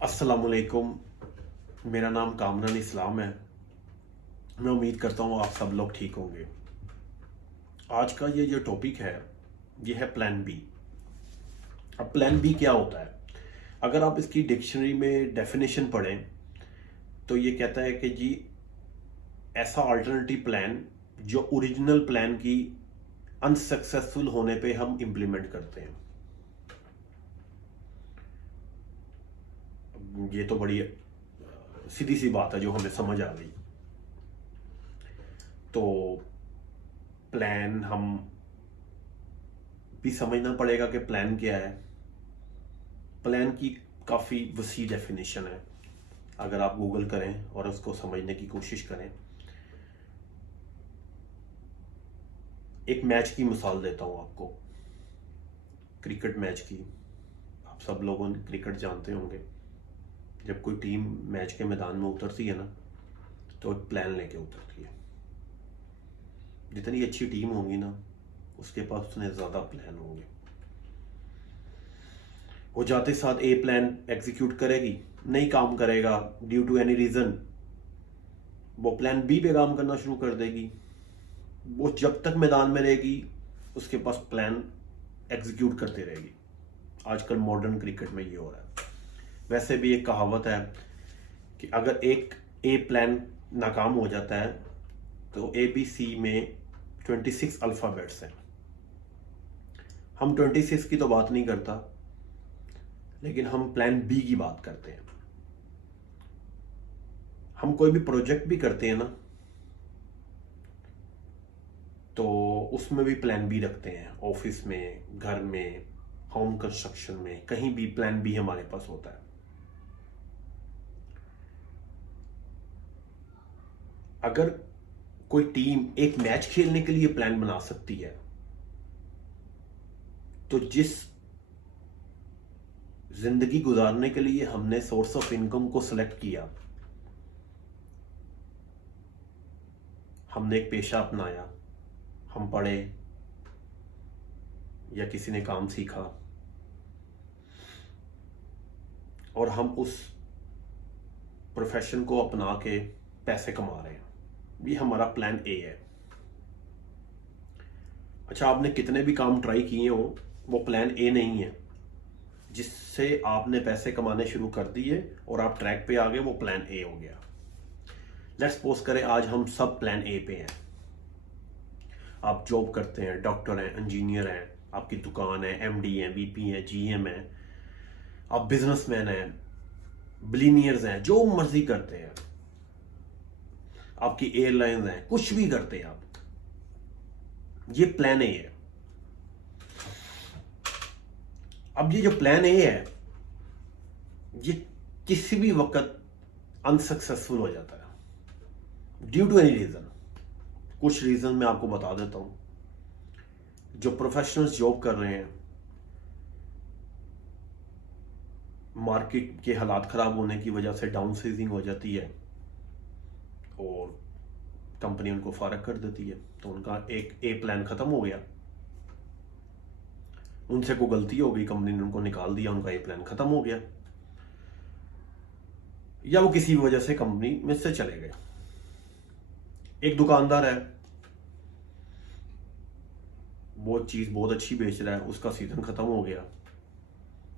अस्सलामुअलैकुम। मेरा नाम कामरान इस्लाम है। मैं उम्मीद करता हूँ आप सब लोग ठीक होंगे। आज का ये जो टॉपिक है ये है प्लान बी। अब प्लान बी क्या होता है? अगर आप इसकी डिक्शनरी में डेफिनेशन पढ़ें तो ये कहता है कि जी ऐसा अल्टरनेटिव प्लान जो ओरिजिनल प्लान की अनसक्सेसफुल होने पे हम इम्प्लीमेंट करते हैं। ये तो बड़ी सीधी सी बात है जो हमें समझ आ गई। तो प्लान हम भी समझना पड़ेगा कि प्लान क्या है। प्लान की काफ़ी वसी डेफिनेशन है। अगर आप गूगल करें और उसको समझने की कोशिश करें, एक मैच की मिसाल देता हूँ आपको, क्रिकेट मैच की। आप सब लोगों ने क्रिकेट जानते होंगे। जब कोई टीम मैच के मैदान में उतरती है ना तो एक प्लान लेके उतरती है। जितनी अच्छी टीम होगी ना उसके पास उतने ज़्यादा प्लान होंगे। वो जाते साथ ए प्लान एग्जीक्यूट करेगी, नहीं काम करेगा ड्यू टू एनी रीज़न, वो प्लान बी पे काम करना शुरू कर देगी। वो जब तक मैदान में रहेगी उसके पास प्लान एग्जीक्यूट करते रहेगी। आजकल मॉडर्न क्रिकेट में ये हो रहा है। वैसे भी एक कहावत है कि अगर एक ए प्लान नाकाम हो जाता है तो ए बी सी में 26 अल्फ़ाबेट्स हैं। हम 26 की तो बात नहीं करता, लेकिन हम प्लान बी की बात करते हैं। हम कोई भी प्रोजेक्ट भी करते हैं ना तो उसमें भी प्लान बी रखते हैं। ऑफिस में, घर में, होम कंस्ट्रक्शन में, कहीं भी प्लान बी हमारे पास होता है। अगर कोई टीम एक मैच खेलने के लिए प्लान बना सकती है तो जिस जिंदगी गुजारने के लिए हमने सोर्स ऑफ इनकम को सिलेक्ट किया, हमने एक पेशा अपनाया, हम पढ़े या किसी ने काम सीखा और हम उस प्रोफेशन को अपना के पैसे कमा रहे हैं, ये हमारा प्लान ए है। अच्छा, आपने कितने भी काम ट्राई किए हो वो प्लान ए नहीं है। जिससे आपने पैसे कमाने शुरू कर दिए और आप ट्रैक पे आ गए, वो प्लान ए हो गया। लेट्स सपोज करें आज हम सब प्लान ए पे हैं। आप जॉब करते हैं, डॉक्टर हैं, इंजीनियर हैं, आपकी दुकान है, एमडी हैं, बीपी हैं, जीएम हैं, आप बिजनेसमैन हैं, बिलीनियर्स हैं, जो मर्जी करते हैं, आपकी एयरलाइंस हैं, कुछ भी करते हैं आप, ये प्लान ए है। अब ये जो प्लान ए है ये किसी भी वक्त अनसक्सेसफुल हो जाता है ड्यू टू एनी रीजन। कुछ रीजन मैं आपको बता देता हूं। जो प्रोफेशनल्स जॉब कर रहे हैं, मार्केट के हालात खराब होने की वजह से डाउन साइजिंग हो जाती है और कंपनी उनको फारग कर देती है, तो उनका एक ए प्लान खत्म हो गया। उनसे कोई गलती हो गई, कंपनी ने उनको निकाल दिया, उनका ए प्लान खत्म हो गया, या वो किसी वजह से कंपनी में से चले गए। एक दुकानदार है, वो चीज़ बहुत अच्छी बेच रहा है, उसका सीजन खत्म हो गया,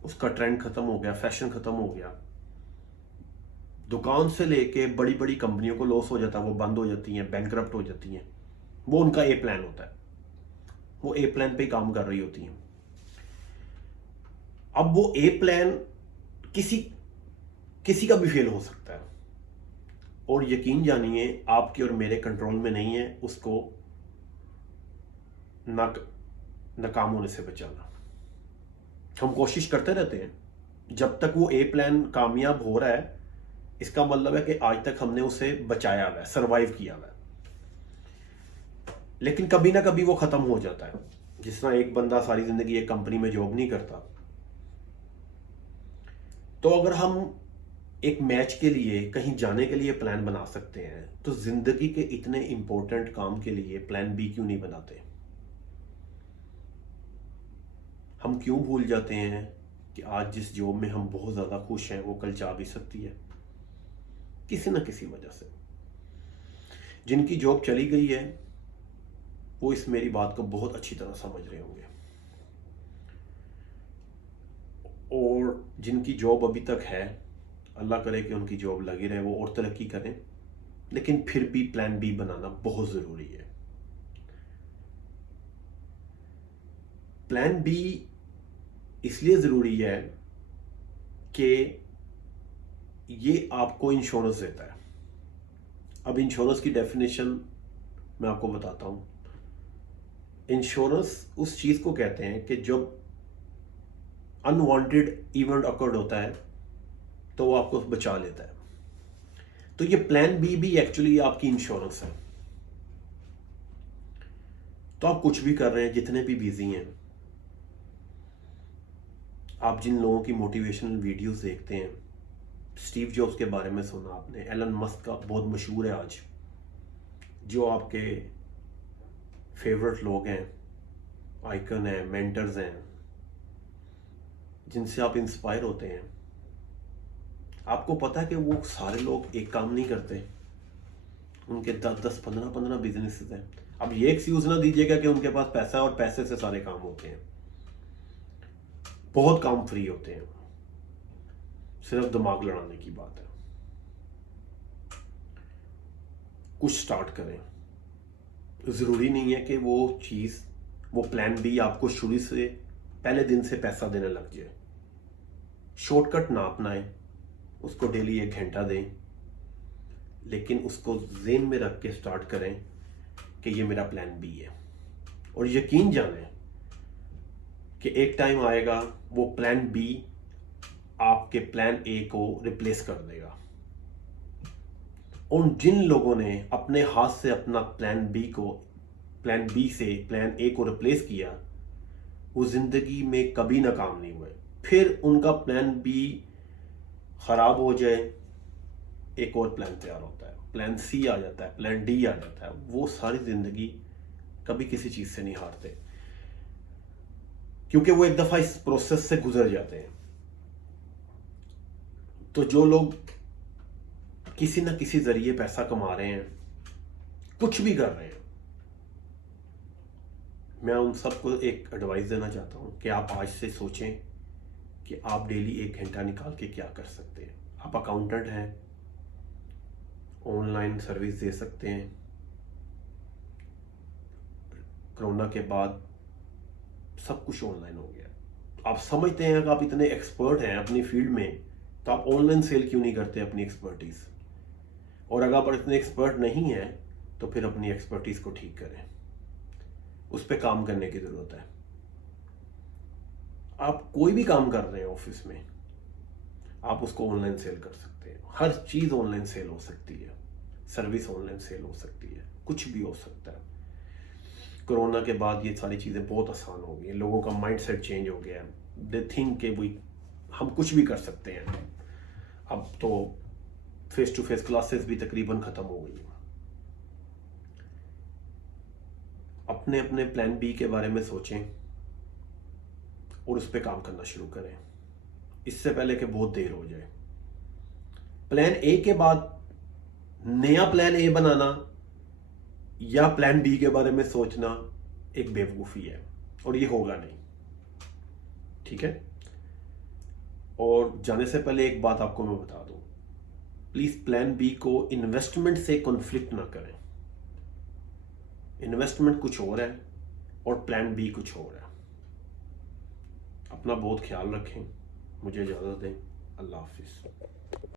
उसका ट्रेंड खत्म हो गया, फैशन खत्म हो गया, दुकान से लेके बड़ी बड़ी कंपनियों को लॉस हो जाता है, वो बंद हो जाती हैं, बैंकरप्ट हो जाती हैं। वो उनका ए प्लान होता है, वो ए प्लान पे काम कर रही होती हैं। अब वो ए प्लान किसी किसी का भी फेल हो सकता है और यकीन जानिए आपके और मेरे कंट्रोल में नहीं है उसको नाकाम होने से बचाना। हम कोशिश करते रहते हैं। जब तक वो ए प्लान कामयाब हो रहा है इसका मतलब है कि आज तक हमने उसे बचाया हुआ है, सरवाइव किया हुआ है। लेकिन कभी ना कभी वो खत्म हो जाता है। जिस तरह एक बंदा सारी जिंदगी एक कंपनी में जॉब नहीं करता, तो अगर हम एक मैच के लिए, कहीं जाने के लिए प्लान बना सकते हैं, तो जिंदगी के इतने इंपॉर्टेंट काम के लिए प्लान बी क्यों नहीं बनाते? हम क्यों भूल जाते हैं कि आज जिस जॉब में हम बहुत ज़्यादा खुश हैं वो कल जा भी सकती है किसी न किसी वजह से। जिनकी जॉब चली गई है वो इस मेरी बात को बहुत अच्छी तरह समझ रहे होंगे, और जिनकी जॉब अभी तक है अल्लाह करे कि उनकी जॉब लगी रहे, वो और तरक्की करें, लेकिन फिर भी प्लान बी बनाना बहुत ज़रूरी है। प्लान बी इसलिए ज़रूरी है कि ये आपको इंश्योरेंस देता है। अब इंश्योरेंस की डेफिनेशन मैं आपको बताता हूँ। इंश्योरेंस उस चीज़ को कहते हैं कि जब अनवांटेड इवेंट अकर्ड होता है तो वो आपको बचा लेता है। तो ये प्लान बी भी एक्चुअली आपकी इंश्योरेंस है। तो आप कुछ भी कर रहे हैं, जितने भी बिजी हैं, आप जिन लोगों की मोटिवेशनल वीडियोस देखते हैं, स्टीव जॉब्स के बारे में सुना आपने, एलन मस्क का बहुत मशहूर है आज, जो आपके फेवरेट लोग हैं, आइकन हैं, मेंटर्स हैं, जिनसे आप इंस्पायर होते हैं, आपको पता है कि वो सारे लोग एक काम नहीं करते, उनके 10-10, 15-15 बिजनेसेस हैं। अब ये एक्सक्यूज ना दीजिएगा कि उनके पास पैसा है और पैसे से सारे काम होते हैं। बहुत काम फ्री होते हैं, सिर्फ दिमाग लड़ाने की बात है। कुछ स्टार्ट करें। ज़रूरी नहीं है कि वो चीज़, वो प्लान बी आपको शुरू से पहले दिन से पैसा देने लग जाए। शॉर्टकट ना अपनाएं, उसको डेली 1 घंटा दें, लेकिन उसको ज़हन में रख के स्टार्ट करें कि ये मेरा प्लान बी है। और यकीन जानें कि एक टाइम आएगा वो प्लान बी आपके प्लान ए को रिप्लेस कर देगा। उन जिन लोगों ने अपने हाथ से अपना प्लान बी से प्लान ए को रिप्लेस किया, वो जिंदगी में कभी नाकाम नहीं हुए। फिर उनका प्लान बी खराब हो जाए, एक और प्लान तैयार होता है, प्लान सी आ जाता है, प्लान डी आ जाता है। वो सारी जिंदगी कभी किसी चीज से नहीं हारते, क्योंकि वो एक दफा इस प्रोसेस से गुजर जाते हैं। तो जो लोग किसी ना किसी जरिए पैसा कमा रहे हैं, कुछ भी कर रहे हैं, मैं उन सबको एक एडवाइस देना चाहता हूं कि आप आज से सोचें कि आप डेली 1 घंटा निकाल के क्या कर सकते हैं। आप अकाउंटेंट हैं, ऑनलाइन सर्विस दे सकते हैं। कोरोना के बाद सब कुछ ऑनलाइन हो गया। आप समझते हैं कि आप इतने एक्सपर्ट हैं अपनी फील्ड में, तो आप ऑनलाइन सेल क्यों नहीं करते अपनी एक्सपर्टीज? और अगर आप इतने एक्सपर्ट नहीं हैं तो फिर अपनी एक्सपर्टीज को ठीक करें, उस पर काम करने की जरूरत है। आप कोई भी काम कर रहे हैं ऑफिस में, आप उसको ऑनलाइन सेल कर सकते हैं। हर चीज ऑनलाइन सेल हो सकती है, सर्विस ऑनलाइन सेल हो सकती है, कुछ भी हो सकता है। कोरोना के बाद ये सारी चीज़ें बहुत आसान हो गई, लोगों का माइंडसेट चेंज हो गया। दे थिंक कि वही हम कुछ भी कर सकते हैं। अब तो फेस टू फेस क्लासेस भी तकरीबन ख़त्म हो गई। अपने अपने प्लान बी के बारे में सोचें और उस पर काम करना शुरू करें, इससे पहले कि बहुत देर हो जाए। प्लान ए के बाद नया प्लान ए बनाना या प्लान बी के बारे में सोचना एक बेवकूफ़ी है, और ये होगा नहीं, ठीक है। और जाने से पहले एक बात आपको मैं बता दूं, प्लीज प्लान बी को इन्वेस्टमेंट से कॉन्फ्लिक्ट ना करें। इन्वेस्टमेंट कुछ और है और प्लान बी कुछ और है। अपना बहुत ख्याल रखें। मुझे इजाज़त दें। अल्लाह हाफिज़।